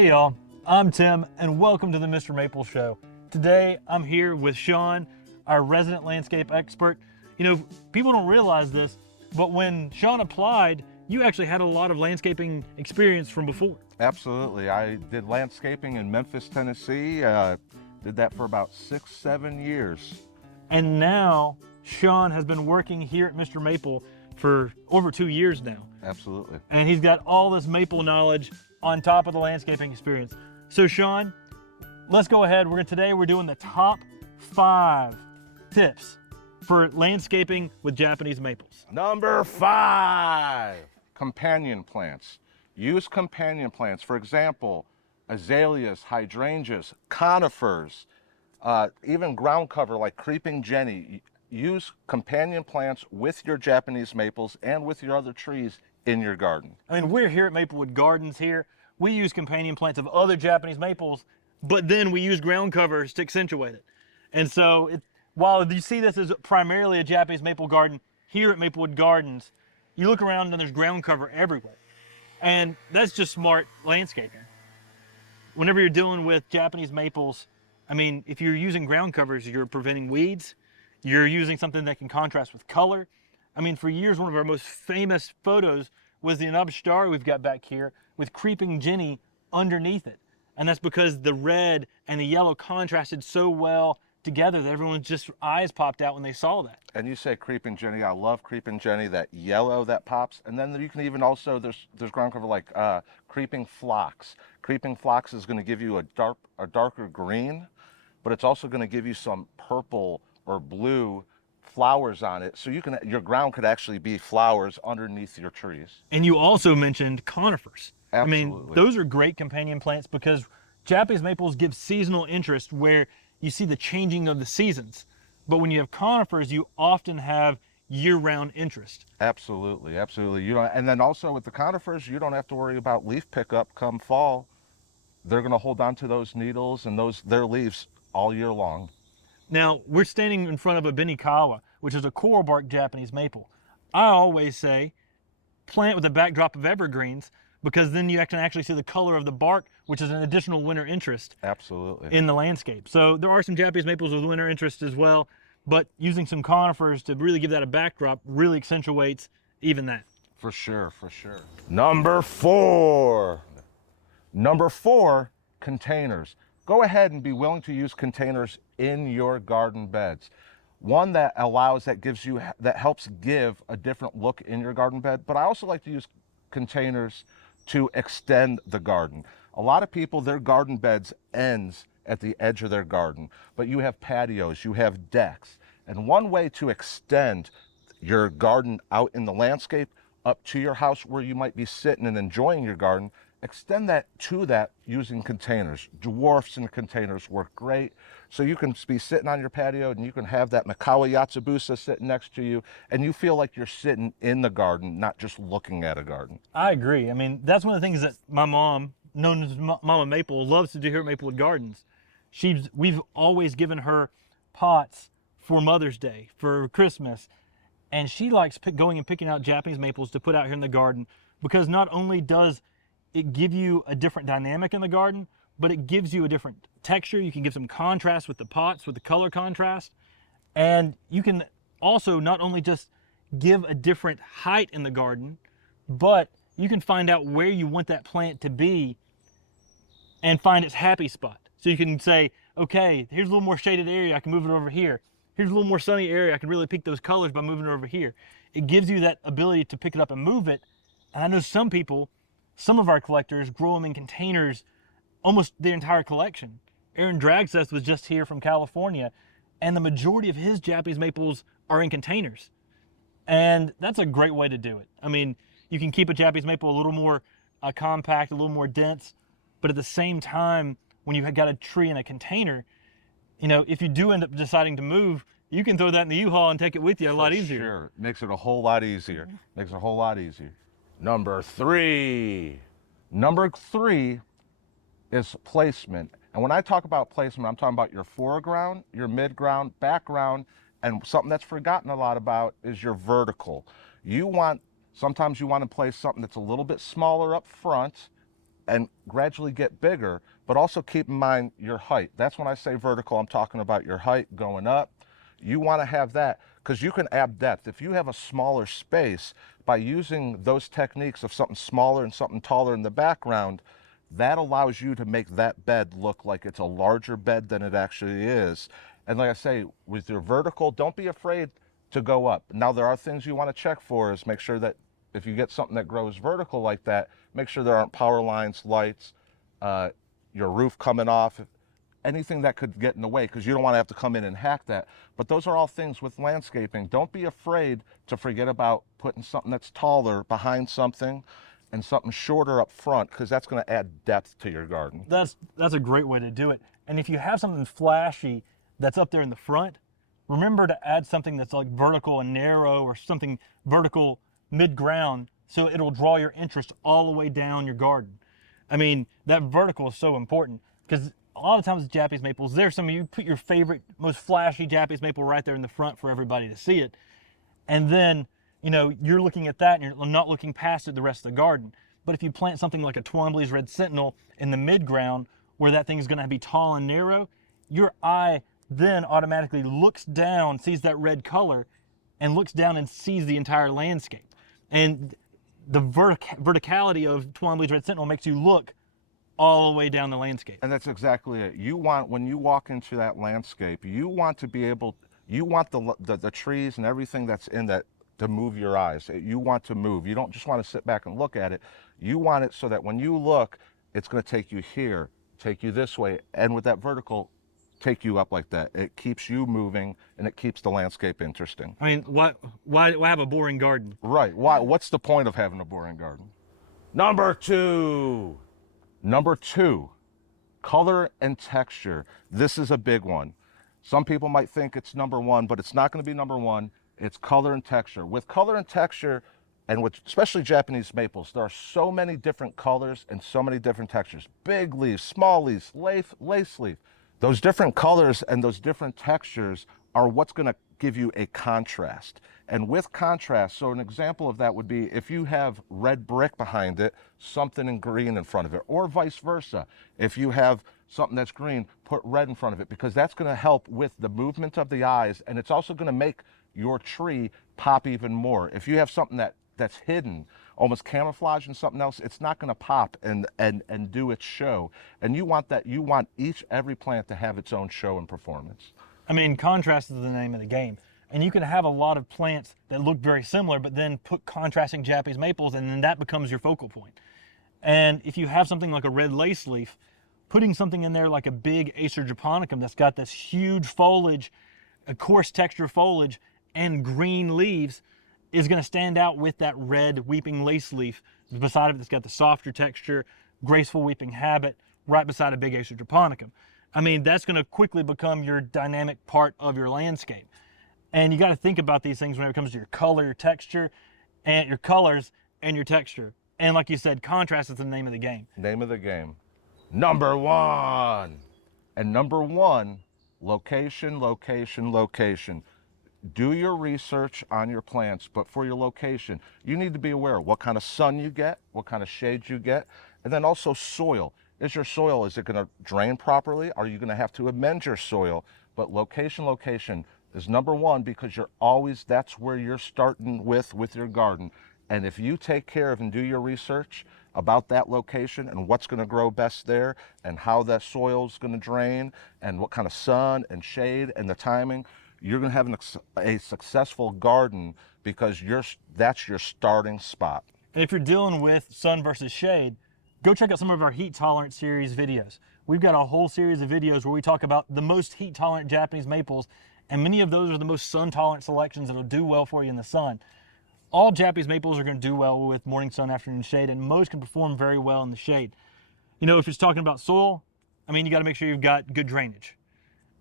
Hey y'all, I'm Tim and welcome to the Mr. Maple Show. Today I'm here with Sean, our resident landscape expert. You know, people don't realize this, but when Sean applied, you actually had a lot of landscaping experience from before. Absolutely. I did landscaping in Memphis, Tennessee. Did that for about 6-7 years. And now Sean has been working here at Mr. Maple for over 2 years now. Absolutely. And he's got all this maple knowledge on top of the landscaping experience. So Sean, let's go ahead. Today we're doing the top 5 tips for landscaping with Japanese maples. Number 5, companion plants. Use companion plants. For example, azaleas, hydrangeas, conifers, even ground cover like creeping jenny. Use companion plants with your Japanese maples and with your other trees in your garden. I mean, we're here at Maplewood Gardens here. We use companion plants of other Japanese maples, but then we use ground covers to accentuate it. And so while you see this as primarily a Japanese maple garden here at Maplewood Gardens, you look around and there's ground cover everywhere. And that's just smart landscaping. Whenever you're dealing with Japanese maples, I mean, if you're using ground covers, you're preventing weeds. You're using something that can contrast with color. I mean, for years, one of our most famous photos was the Nubstar we've got back here with creeping jenny underneath it. And that's because the red and the yellow contrasted so well together that everyone's just eyes popped out when they saw that. And you say creeping jenny. I love creeping jenny, that yellow that pops. And then you can even also, there's ground cover like creeping phlox. Creeping phlox is going to give you a darker green, but it's also going to give you some purple or blue flowers on it, so your ground could actually be flowers underneath your trees. And you also mentioned conifers. Absolutely. I mean, those are great companion plants because Japanese maples give seasonal interest where you see the changing of the seasons. But when you have conifers, you often have year-round interest. Absolutely, absolutely. And then also with the conifers, you don't have to worry about leaf pickup come fall. They're going to hold on to those needles and their leaves all year long. Now, we're standing in front of a Benikawa, which is a coral bark Japanese maple. I always say plant with a backdrop of evergreens because then you can actually see the color of the bark, which is an additional winter interest. Absolutely. In the landscape. So there are some Japanese maples with winter interest as well, but using some conifers to really give that a backdrop really accentuates even that. For sure, for sure. Number 4, containers. Go ahead and be willing to use containers in your garden beds. One that helps give a different look in your garden bed, but I also like to use containers to extend the garden. A lot of people, their garden beds ends at the edge of their garden, but you have patios, you have decks. And one way to extend your garden out in the landscape up to your house where you might be sitting and enjoying your garden, extend that using containers. Dwarfs in containers work great. So you can be sitting on your patio and you can have that Makawa Yatsubusa sitting next to you and you feel like you're sitting in the garden, not just looking at a garden. I agree. I mean, that's one of the things that my mom, known as Mama Maple, loves to do here at Maplewood Gardens. We've always given her pots for Mother's Day, for Christmas, and she likes going and picking out Japanese maples to put out here in the garden because not only does it give you a different dynamic in the garden, but it gives you a different texture. You can give some contrast with the pots, with the color contrast. And you can also not only just give a different height in the garden, but you can find out where you want that plant to be and find its happy spot. So you can say, okay, here's a little more shaded area, I can move it over here. Here's a little more sunny area, I can really pick those colors by moving it over here. It gives you that ability to pick it up and move it. And I know some of our collectors grow them in containers almost their entire collection. Aaron Dragseth was just here from California, and the majority of his Japanese maples are in containers. And that's a great way to do it. I mean, you can keep a Japanese maple a little more compact, a little more dense, but at the same time, when you've got a tree in a container, you know, if you do end up deciding to move, you can throw that in the U-Haul and take it with you a lot easier. Sure, makes it a whole lot easier. Makes it a whole lot easier. Number 3 is placement. And when I talk about placement, I'm talking about your foreground, your midground, background, and something that's forgotten a lot about is your vertical. Sometimes you want to place something that's a little bit smaller up front and gradually get bigger, but also keep in mind your height. That's when I say vertical, I'm talking about your height going up. You want to have that because you can add depth. If you have a smaller space, by using those techniques of something smaller and something taller in the background, that allows you to make that bed look like it's a larger bed than it actually is. And like I say, with your vertical, don't be afraid to go up. Now, there are things you want to check for is make sure that if you get something that grows vertical like that, make sure there aren't power lines, lights, your roof coming off, anything that could get in the way, because you don't want to have to come in and hack that. But those are all things with landscaping. Don't be afraid to forget about putting something that's taller behind something and something shorter up front, because that's going to add depth to your garden. That's a great way to do it. And if you have something flashy that's up there in the front, remember to add something that's like vertical and narrow, or something vertical mid-ground, so it'll draw your interest all the way down your garden. I mean, that vertical is so important, because a lot of times with Japanese maples, there's some of you put your favorite, most flashy Japanese maple right there in the front for everybody to see it. And then, you know, you're looking at that and you're not looking past it the rest of the garden. But if you plant something like a Twombly's Red Sentinel in the mid-ground, where that thing is going to be tall and narrow, your eye then automatically looks down, sees that red color, and looks down and sees the entire landscape. And the verticality of Twombly's Red Sentinel makes you look all the way down the landscape. And that's exactly it. You want, when you walk into that landscape, you want to be able, you want the trees and everything that's in that to move your eyes. You want to move. You don't just want to sit back and look at it. You want it so that when you look, it's going to take you here, take you this way, and with that vertical, take you up like that. It keeps you moving and it keeps the landscape interesting. I mean, why have a boring garden? Right. Why? What's the point of having a boring garden? Number two, color and texture. This is a big one. Some people might think it's number one, but it's not going to be number one. It's color and texture. With color and texture, and with especially Japanese maples, there are so many different colors and so many different textures. Big leaves, small leaves, lace leaf. Those different colors and those different textures are what's going to give you a contrast. And with contrast, so an example of that would be if you have red brick behind it, something in green in front of it, or vice versa. If you have something that's green, put red in front of it, because that's going to help with the movement of the eyes, and it's also going to make your tree pop even more. If you have something that's hidden, almost camouflage in something else, it's not going to pop and do its show. And you want that. You want every plant to have its own show and performance. I mean, contrast is the name of the game. And you can have a lot of plants that look very similar, but then put contrasting Japanese maples, and then that becomes your focal point. And if you have something like a red lace leaf, putting something in there like a big Acer japonicum that's got this huge foliage, a coarse texture foliage, and green leaves is going to stand out with that red weeping lace leaf beside it that's got the softer texture, graceful weeping habit, right beside a big Acer japonicum. I mean, that's going to quickly become your dynamic part of your landscape. And you got to think about these things when it comes to your color, your texture, and your colors and your texture. And like you said, contrast is the name of the game. Name of the game. Number one. And number one, location, location, location. Do your research on your plants, but for your location, you need to be aware of what kind of sun you get, what kind of shade you get, and then also soil. Is your soil, is it going to drain properly? Are you going to have to amend your soil? But location, location is number one, because you're always, that's where you're starting with your garden. And if you take care of and do your research about that location and what's going to grow best there and how that soil is going to drain and what kind of sun and shade and the timing, you're going to have a successful garden, because that's your starting spot. And if you're dealing with sun versus shade, go check out some of our heat tolerant series videos. We've got a whole series of videos where we talk about the most heat tolerant Japanese maples, and many of those are the most sun tolerant selections that'll do well for you in the sun. All Japanese maples are going to do well with morning sun, afternoon shade, and most can perform very well in the shade. You know, if you're talking about soil, I mean, you got to make sure you've got good drainage.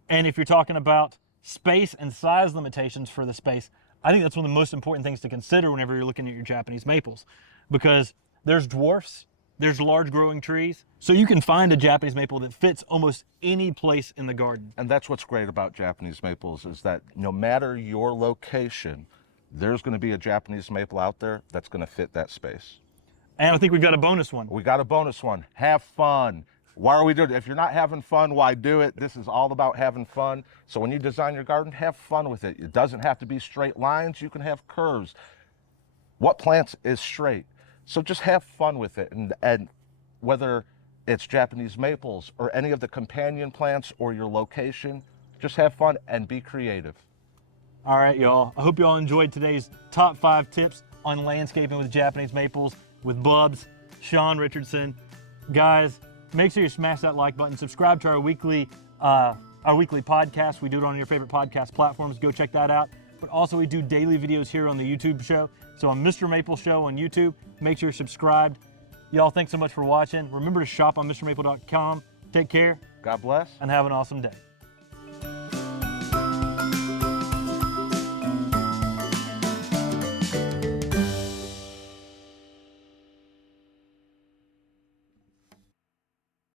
And if you're talking about space and size limitations for the space, I think that's one of the most important things to consider whenever you're looking at your Japanese maples, because there's dwarfs, there's large growing trees, so you can find a Japanese maple that fits almost any place in the garden. And that's what's great about Japanese maples, is that no matter your location, there's going to be a Japanese maple out there that's going to fit that space. And I think we've got a bonus one. We got a bonus one. Have fun. Why are we doing it? If you're not having fun, why do it? This is all about having fun. So when you design your garden, have fun with it. It doesn't have to be straight lines. You can have curves. What plants is straight? So just have fun with it. And whether it's Japanese maples or any of the companion plants or your location, just have fun and be creative. All right, y'all. I hope y'all enjoyed today's top 5 tips on landscaping with Japanese maples with Bubs, Sean Richardson. Guys, make sure you smash that like button. Subscribe to our weekly podcast. We do it on your favorite podcast platforms. Go check that out. But also we do daily videos here on the YouTube show. So on Mr. Maple Show on YouTube, make sure you're subscribed. Y'all, thanks so much for watching. Remember to shop on MrMaple.com. Take care. God bless. And have an awesome day.